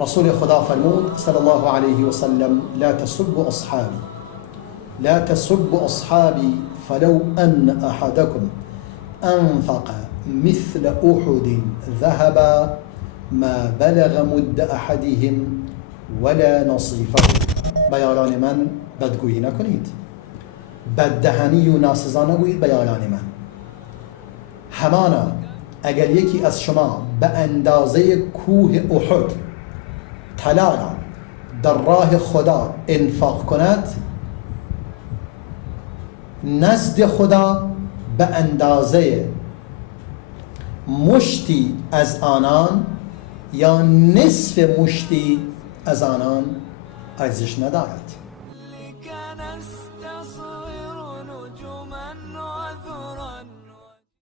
رسول خدا فرمود صلی الله علیه و سلم: لا تسبوا اصحابی، لا تسبوا اصحابی فلو ان احدكم انفق مثل احد ذهبا ما بلغ مد احدهم ولا نصیفه. به یاران من بدگویی نکنید، بددهنی و ناسزا نگویید به یاران من. همانا اگر یکی از شما به اندازه کوه احد طلا را در راه خدا انفاق کند، نزد خدا به اندازه مشتی از آنان یا نصف مشتی از آنان ارزش ندارد.